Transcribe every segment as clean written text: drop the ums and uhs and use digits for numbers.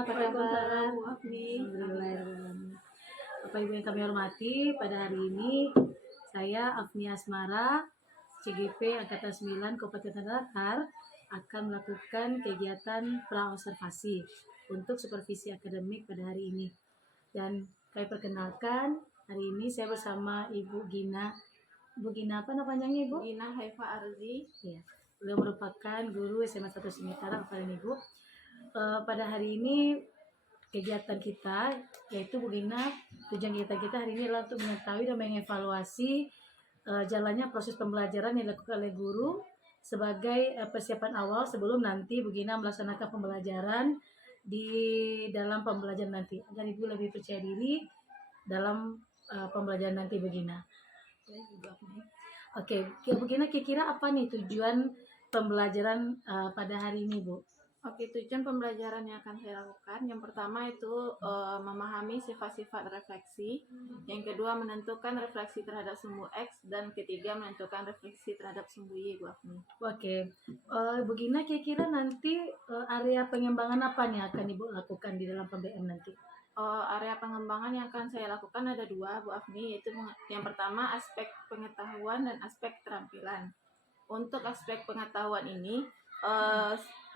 apa kabar? Bu Afni. Alhamdulillah. Bapak Ibu yang kami hormati, pada hari ini saya Afni Asmara, CGP Angkatan 9 Kabupaten Tanah akan melakukan kegiatan pra-observasi untuk supervisi akademik pada hari ini. Dan kami perkenalkan, hari ini saya bersama Ibu Gina. Ibu Gina apa namanya Ibu? Gina Haifa Arzi. Ya, beliau merupakan guru SMA 1 Singitara, Bapak dan Ibu. Pada hari ini kegiatan kita yaitu Bu Gina, tujuan kita hari ini adalah untuk mengetahui dan mengevaluasi jalannya proses pembelajaran yang dilakukan oleh guru sebagai persiapan awal sebelum nanti Bu Gina melaksanakan pembelajaran di dalam pembelajaran nanti agar Ibu lebih percaya diri dalam pembelajaran nanti Bu Gina. Oke, Bu Gina, kira-kira apa nih tujuan pembelajaran pada hari ini Bu? Oke, tujuan pembelajaran yang akan saya lakukan, yang pertama itu memahami sifat-sifat refleksi, yang kedua menentukan refleksi terhadap sumbu X, dan ketiga menentukan refleksi terhadap sumbu Y, Bu Afni. Oke, Bu Gina, kira-kira nanti area pengembangan apa nih akan Ibu lakukan di dalam PBM nanti? Area pengembangan yang akan saya lakukan ada dua, Bu Afni, yaitu yang pertama aspek pengetahuan dan aspek keterampilan. Untuk aspek pengetahuan ini,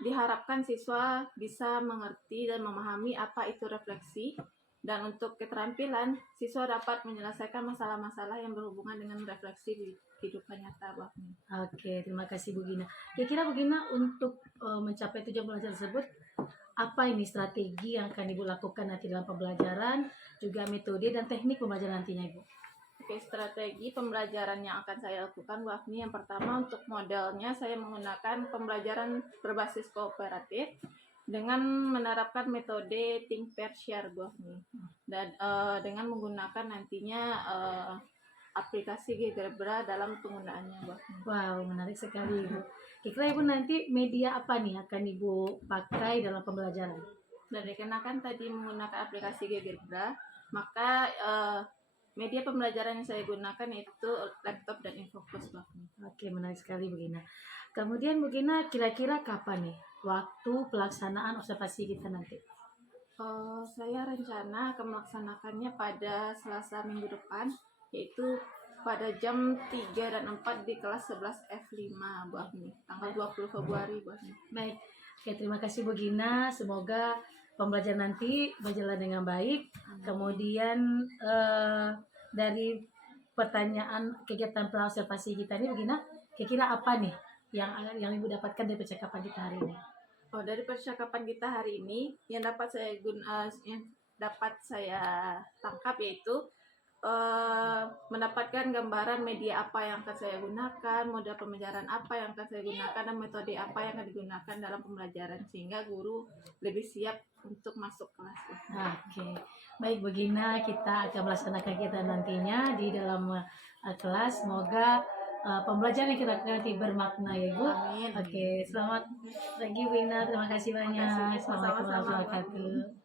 diharapkan siswa bisa mengerti dan memahami apa itu refleksi, dan untuk keterampilan siswa dapat menyelesaikan masalah-masalah yang berhubungan dengan refleksi di kehidupan nyata, Bu. Oke, terima kasih Bu Gina. Kira-kira Bu Gina untuk mencapai tujuan pembelajaran tersebut, apa ini strategi yang akan Ibu lakukan nanti dalam pembelajaran, juga metode dan teknik pembelajaran nantinya Ibu? Oke, strategi pembelajaran yang akan saya lakukan, Bu Afni, yang pertama untuk modelnya saya menggunakan pembelajaran berbasis kooperatif dengan menerapkan metode think, pair, share, Bu Afni, dan dengan menggunakan nantinya aplikasi GeoGebra dalam penggunaannya, Bu Afni. Wow, menarik sekali Ibu. Kira-kira Ibu nanti media apa nih akan Ibu pakai dalam pembelajaran? Dan dikenakan tadi menggunakan aplikasi GeoGebra, maka media pembelajaran yang saya gunakan itu laptop dan infocus, Bu. Oke, menarik sekali Bu Gina. Kemudian Bu Gina, kira-kira kapan nih waktu pelaksanaan observasi kita nanti? Saya rencana akan melaksanakannya pada Selasa minggu depan, yaitu pada jam 3 dan 4 di kelas 11 F5, Bu Afni, tanggal 20 Februari, Bu Afni. Baik, oke, terima kasih Bu Gina. Semoga pembelajaran nanti berjalan dengan baik. Kemudian dari pertanyaan kegiatan pra-observasi kita ini Bu Gina, kira-kira apa nih yang Ibu dapatkan dari percakapan kita hari ini? Dari percakapan kita hari ini yang dapat saya tangkap yaitu mendapatkan gambaran media apa yang akan saya gunakan, model pembelajaran apa yang akan saya gunakan, dan metode apa yang akan digunakan dalam pembelajaran, sehingga guru lebih siap untuk masuk kelas. Oke, baik Bu Gina, kita akan melaksanakan kita nantinya di dalam kelas. Semoga pembelajaran yang kita lakukan nanti bermakna ya Bu. Amin. Oke, selamat pagi Bu Gina, terima kasih banyak. Assalamualaikum warahmatullahi wabarakatuh.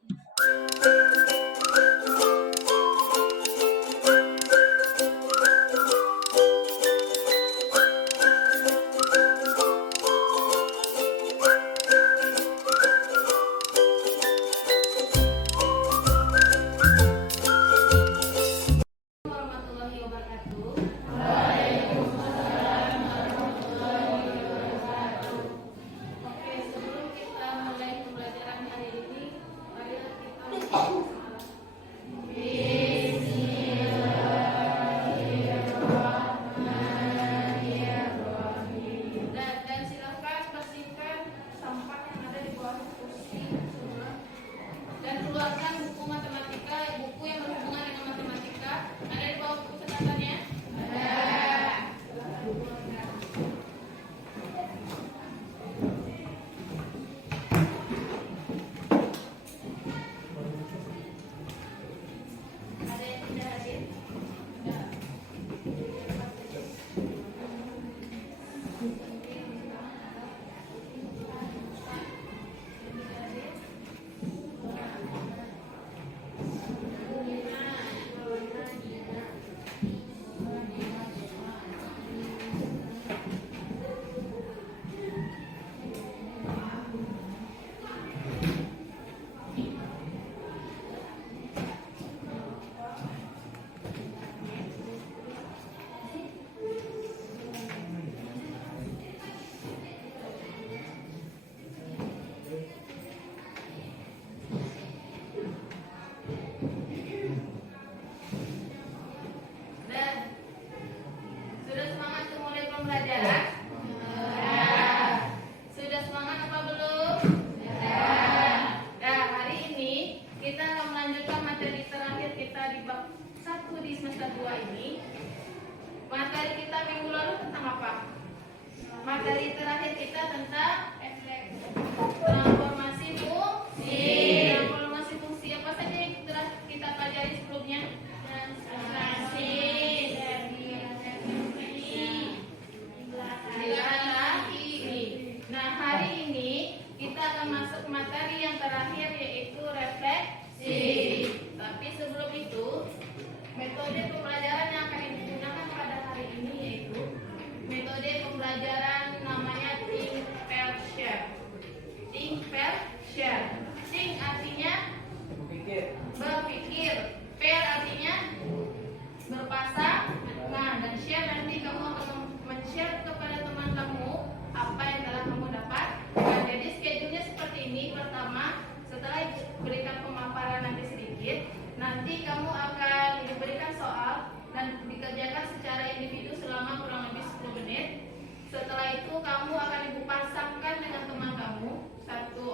Nanti kamu akan diberikan soal dan dikerjakan secara individu selama kurang lebih 10 menit. Setelah itu kamu akan ibu pasangkan dengan teman kamu. Satu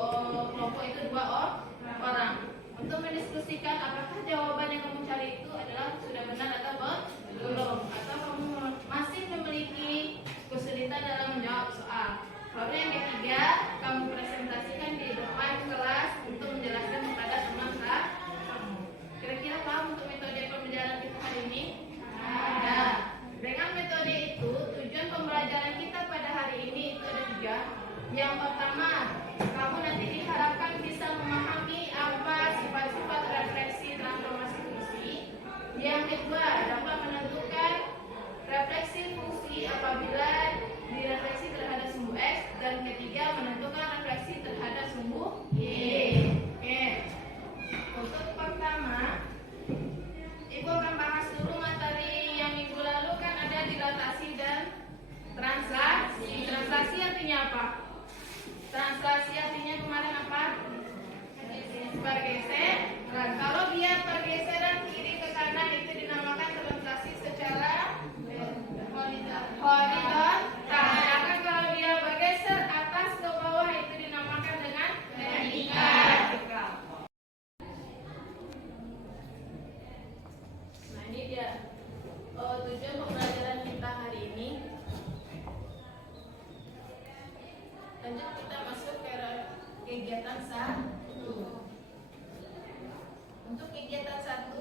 kelompok itu 2 orang untuk mendiskusikan apakah jawaban yang kamu cari itu adalah sudah benar atau belum, atau kamu masih memiliki kesulitan dalam menjawab soal. Lalu yang ketiga, kamu presentasikan di depan kelas untuk menjelaskan kepada teman kamu. Kira-kira paham untuk metode pembelajaran kita hari ini? Nah, dengan metode itu tujuan pembelajaran kita pada hari ini itu ada 3. Yang pertama, kamu nanti diharapkan bisa memahami apa sifat-sifat refleksi transformasi fungsi. Yang kedua, dapat menentukan refleksi fungsi apabila direfleksi terhadap sumbu X. Dan ketiga, menentukan refleksi terhadap sumbu Y. Oke. Untuk pertama, Ibu akan bahas dulu materi yang minggu lalu kan ada dilatasi dan translasi. Translasi artinya apa? Translasi artinya kemarin apa? Bergeser. Kalau dia pergeseran kiri ke kanan itu dinamakan translasi secara horizontal. Sedangkan kalau dia bergeser atas ke bawah itu dinamakan dengan vertikal. Nah ini dia tujuan pembelajaran kita hari ini. Lanjut kita masuk ke kegiatan 1. Untuk kegiatan 1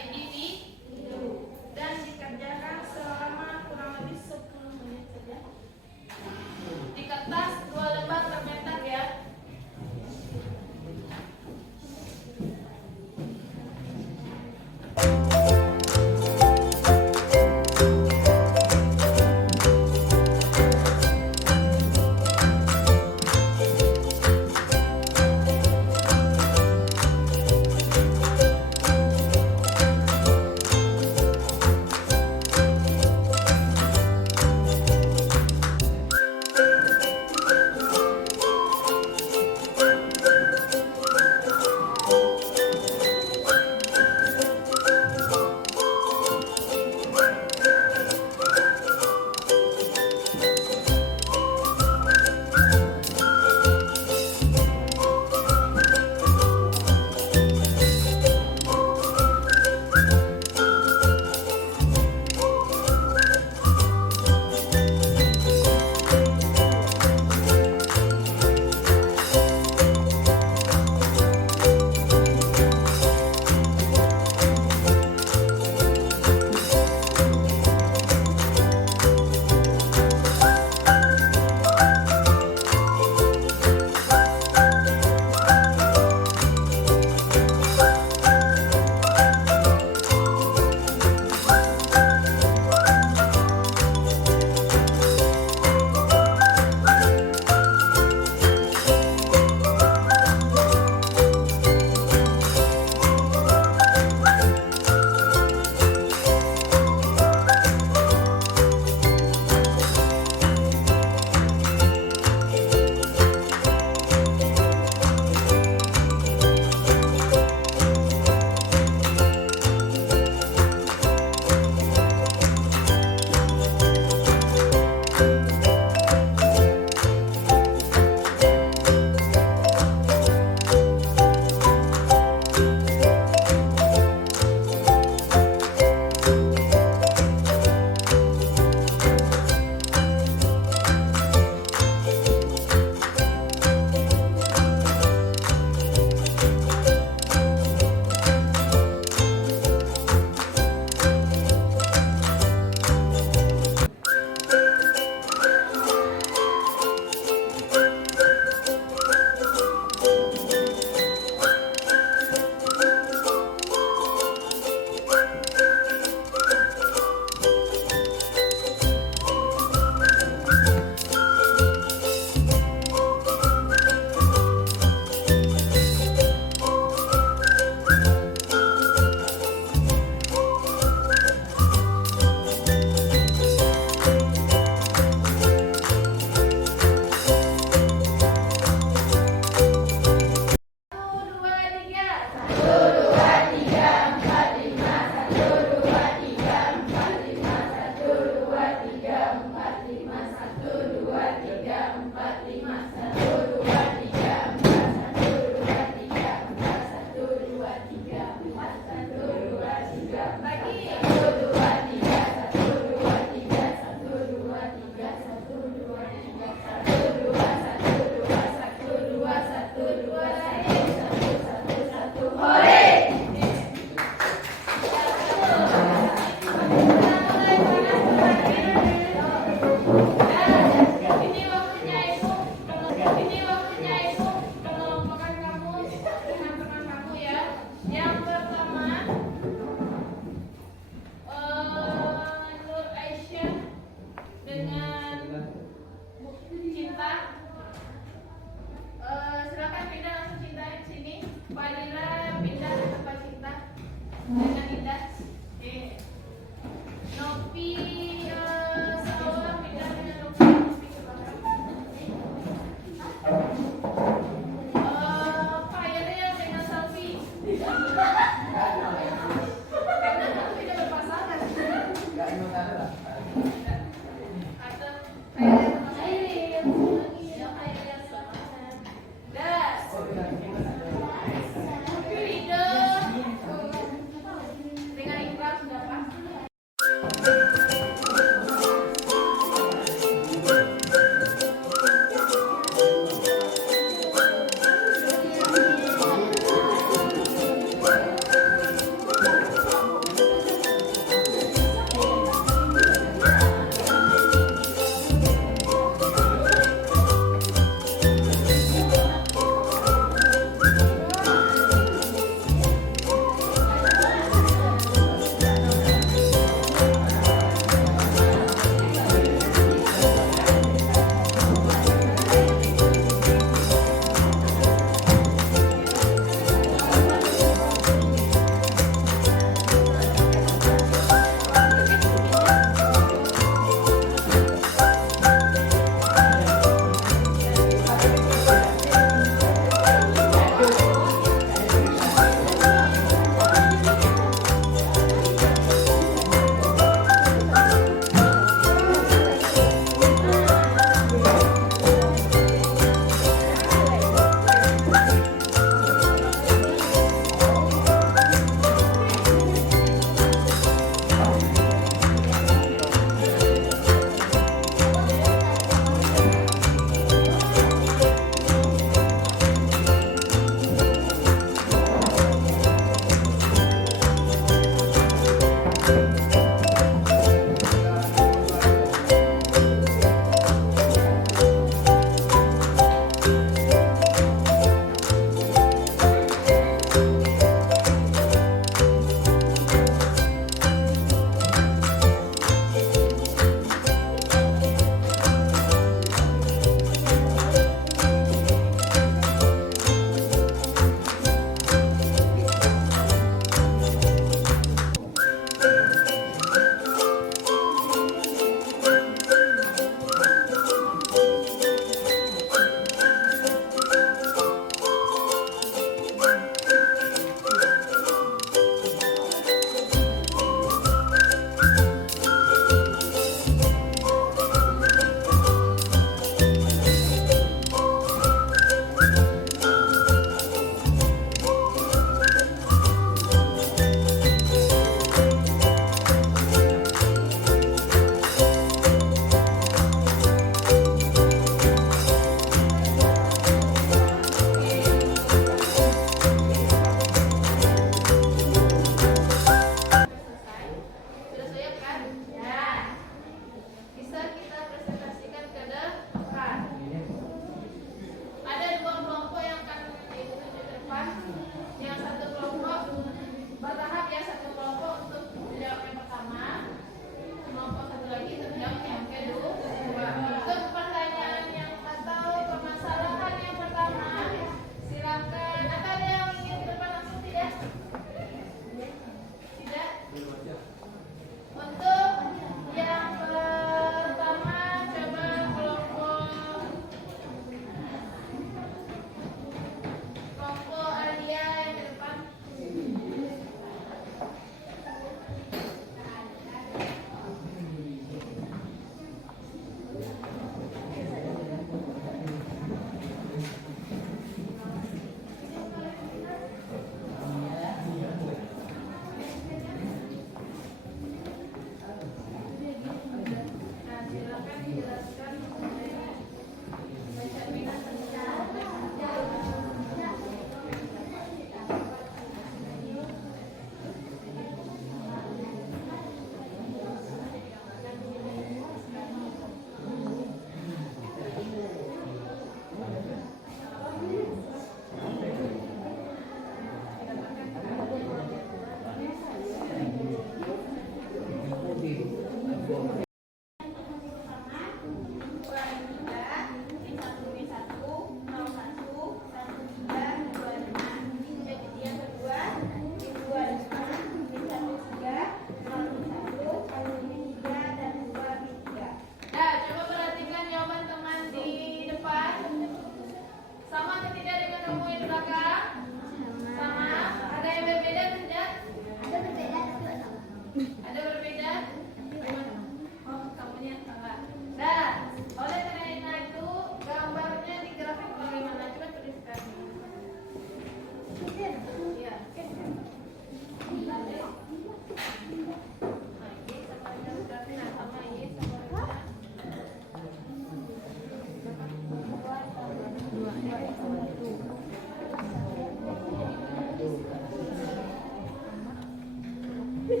Nah,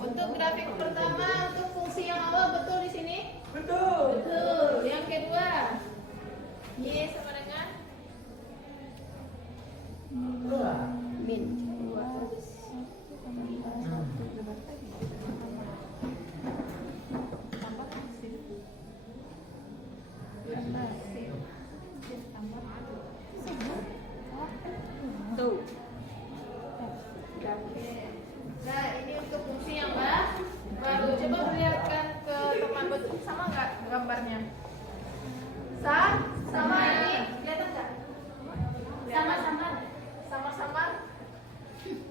untuk grafik pertama, untuk fungsi yang awal betul di sini? Betul. Betul. Yang kedua, Y sama dengan min 2. Tuh. Nah, ini untuk fungsi yang baru. Coba perlihatkan ke teman betul, sama nggak gambarnya? Sama ini, kelihatan nggak? Sama-sama. Sama-sama.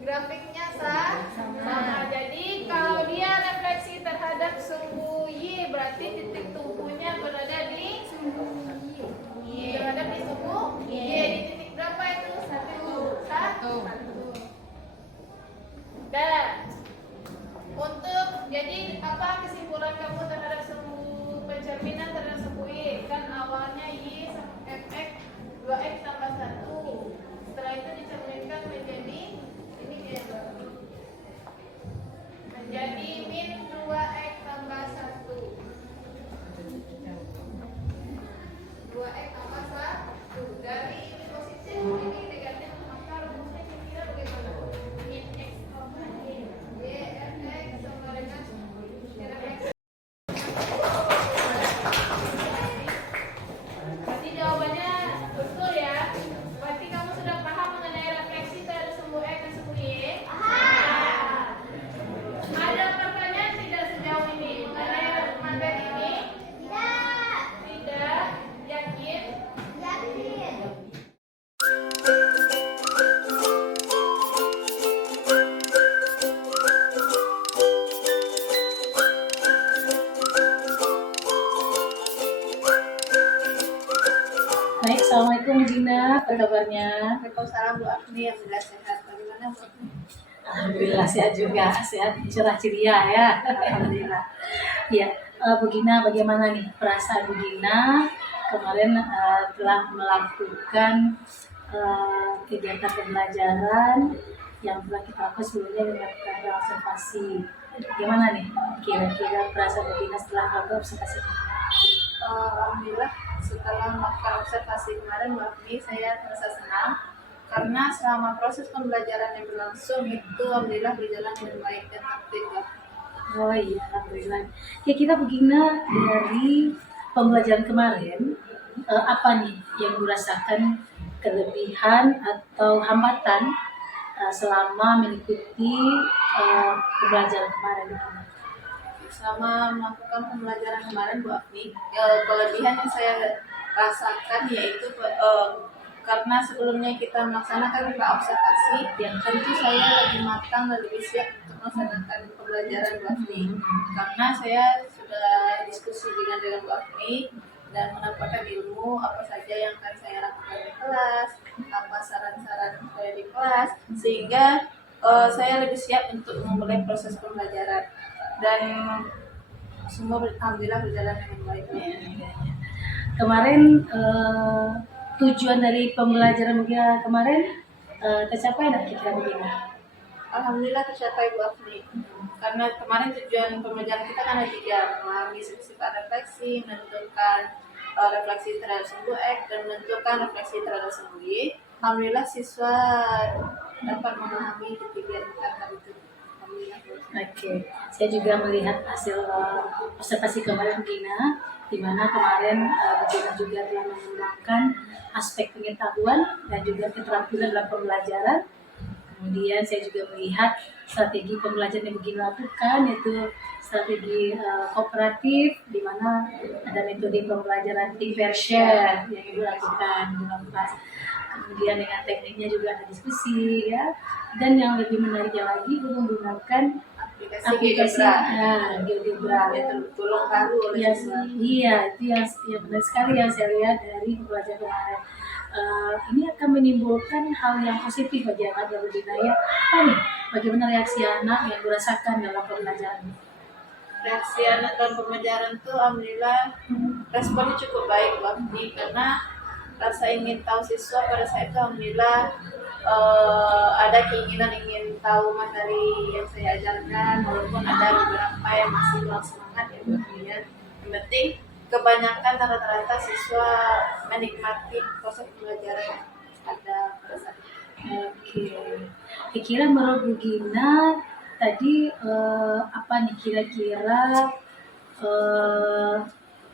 Grafiknya sama. Jadi kalau dia refleksi terhadap sumbu Y, berarti titik tumpunya berada di sumbu Y. Berada di sumbu Y. Di titik berapa itu? Satu. Dan untuk jadi apa kesimpulan kamu terhadap sumbu pencerminan terhadap sumbu Y? Kan awalnya Y sama fx 2x tambah 1. Setelah itu dicerminkan menjadi ini dia menjadi min 2x tambah 1. 2x tambah 1. Dari ini positif, ini negatif, maka rumusnya kira-kira bagaimana? Min x tambah y. Y fx sama dengan fx. Berarti jawabannya betul ya. Berarti kamu sudah paham mengenai refleksi terhadap sumbu x dan sumbu y. Ada pertanyaan tidak sejauh ini mengenai materi ini? Tidak. Yakin? Baik, assalamualaikum Dina, apa kabarnya? Waalaikumsalam Bu Afni, yang sudah sehat. Bagaimana Bu? Alhamdulillah sehat juga, sehat cerah ceria ya. Alhamdulillah. Ya, Bu Gina, bagaimana nih perasaan Bu Gina kemarin telah melakukan kegiatan pembelajaran yang telah kita lakukan sebelumnya dengan melakukan observasi. Gimana nih kira-kira perasaan Bu Gina setelah melakukan observasi? Alhamdulillah setelah melakukan observasi kemarin Bu Afni, saya merasa senang karena selama proses pembelajaran yang berlangsung itu alhamdulillah berjalan dengan baik dan tertib. Oh iya, alhamdulillah. Ya kita begina dari pembelajaran kemarin, apa nih yang dirasakan kelebihan atau hambatan selama mengikuti pembelajaran kemarin begini? Selama melakukan pembelajaran kemarin Bu Afni, kelebihan yang saya rasakan yaitu karena sebelumnya kita melaksanakan observasi, yang tentu saya lebih matang dan lebih siap untuk melaksanakan pembelajaran Bu Afni. Karena saya sudah diskusi dengan Bu Afni dan mendapatkan ilmu apa saja yang akan saya lakukan di kelas, apa saran-saran saya di kelas, sehingga saya lebih siap untuk memulai proses pembelajaran dan semua alhamdulillah berjalan dengan baik. Kemarin tujuan dari pembelajaran begini kemarin tercapai nggak kira-kira begini? Alhamdulillah tercapai Bu Afni. Karena kemarin tujuan pembelajaran kita kan ada 3, memahami sifat refleksi, menentukan refleksi terhadap sumbu X dan menentukan refleksi terhadap sumbu Y. Alhamdulillah siswa dapat memahami ketiga kata itu. Oke, saya juga melihat hasil observasi kemarin Gina, di mana kemarin Gina juga telah mengembangkan aspek pengetahuan dan juga keterampilan dalam pembelajaran. Kemudian saya juga melihat strategi pembelajaran yang Gina lakukan, yaitu strategi kooperatif, di mana ada metode pembelajaran think pair share yang Ibu lakukan dalam kelas. Kemudian dengan tekniknya juga ada diskusi ya, dan yang lebih menariknya lagi Ibu menggunakan aplikasi GeoGebra tolong baru oleh siswa. Iya, itu yang benar sekali yang saya lihat dari pembelajaran kemarin. Ini akan menimbulkan hal yang positif bagi anak yang berbudaya. Apa nih? Bagaimana reaksi anak yang dirasakan dalam pembelajaran? Reaksi anak dalam pembelajaran itu alhamdulillah responnya cukup baik Bu Afni, karena rasa ingin tahu siswa pada saat itu alhamdulillah ada keinginan ingin tahu materi yang saya ajarkan, walaupun ada beberapa yang masih kurang semangat ya Bu Afni ya. Yang penting kebanyakan rata-rata siswa menikmati proses pembelajaran yang ada pada saat itu. Oke. Kira-kira menurut Bu Gina tadi apa nih kira-kira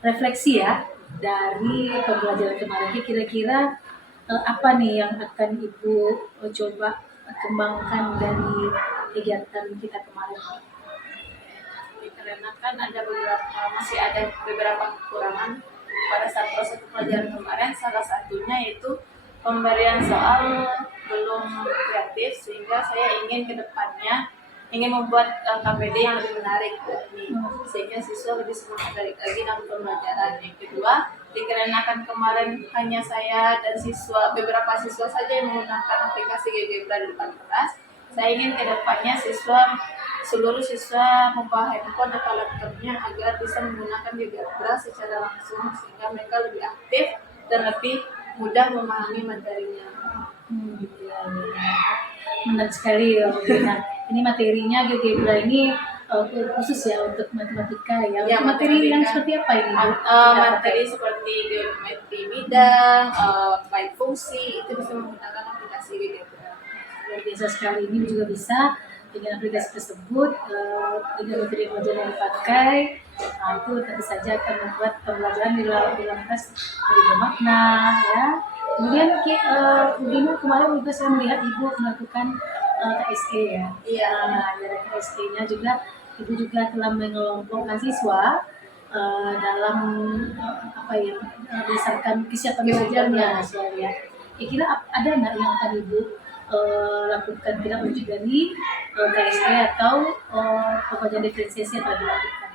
refleksi ya dari pembelajaran kemarin? Kira-kira apa nih yang akan Ibu coba kembangkan dari kegiatan kita kemarin? Dikarenakan masih ada beberapa kekurangan pada saat proses pembelajaran kemarin, salah satunya yaitu pemberian soal belum kreatif, sehingga saya ingin ke depannya ingin membuat KPD yang lebih menarik sehingga siswa lebih semangat lagi dalam pembelajaran. Yang kedua, dikarenakan kemarin hanya saya dan beberapa siswa saja yang menggunakan aplikasi GeoGebra di depan kelas, saya ingin ke depannya seluruh siswa membawa handphone atau laptopnya agar bisa menggunakan GeoGebra secara langsung, sehingga mereka lebih aktif dan lebih mudah memahami materinya. Menarik sekali ya Bu Gina. Ini materinya GeoGebra ini khusus ya untuk matematika ya. Ya, materi yang matematika. seperti apa ini? Bu? Materi seperti geometri bidang, baik fungsi, itu bisa menggunakan aplikasi GeoGebra. Luar biasa sekali, ini juga bisa dengan aplikasi tersebut dengan metode pembelajaran yang dipakai, itu tentu saja akan membuat pembelajaran di dalam kelas lebih bermakna ya. Kemudian Bu Gina kemarin juga saya melihat Ibu melakukan KSE ya. Iya. Dari KSE-nya juga Ibu juga telah mengelompokkan siswa dalam apa ya berdasarkan kesiapan belajarnya ya. Kira ada nggak yang akan Ibu lakukan tidak lanjut dari KSE atau pembelajaran diferensiasi yang telah dilakukan?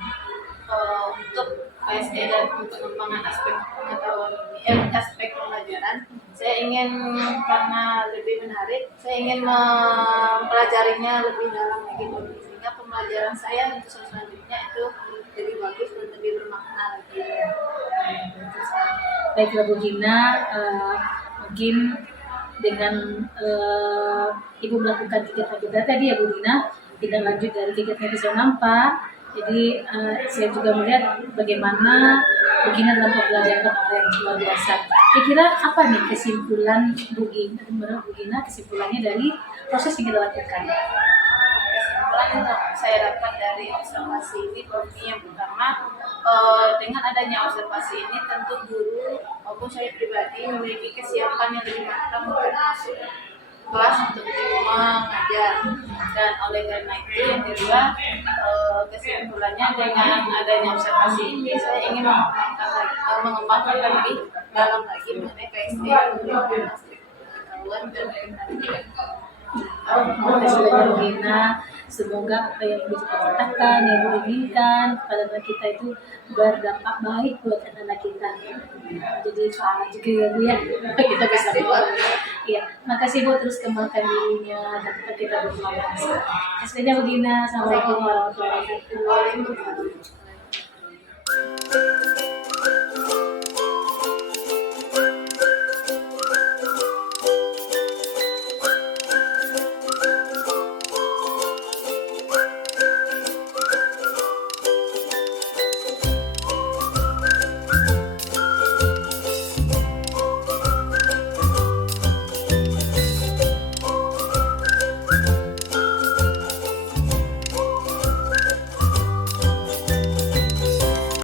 Untuk KSE dan pengembangan aspek pengetahuan aspek pembelajaran, saya ingin karena lebih menarik, saya ingin mempelajarinya lebih dalam lagi, sehingga pembelajaran saya untuk selanjutnya itu lebih bagus dan lebih bermakna lagi. Baiklah Bu Gina, mungkin dengan Ibu melakukan kegiatan tadi ya Bu Gina, tidak lanjut dari kegiatan visual nampak. Jadi saya juga melihat bagaimana Bu Gina dalam pembelajaran kemarin luar biasa. Kira-kira apa nih kesimpulan Bu Gina, menurut Bu Gina kesimpulannya dari proses yang kita lakukan? Kesimpulan yang saya dapat dari observasi ini, yang pertama, dengan adanya observasi ini tentu guru maupun saya pribadi memiliki kesiapan yang lebih matang untuk masuk kelas untuk mengajar. Dan oleh karena itu, yang kedua, kesimpulannya dengan adanya observasi ini saya ingin mengembangkan lebih dalam lagi mengenai KSE pengetahuan dan Terima kasih banyak Bu Gina. Semoga apa yang dicita-citakan, yang diinginkan pada anak kita itu berdampak baik buat anak-anak kita. Jadi semangat juga ya Bu ya. Kita bisa buat. Iya, makasih Bu, terus kembangkan dirinya dan kita bersemangat. Terima kasih banyak Bu Gina. Assalamualaikum warahmatullahi wabarakatuh.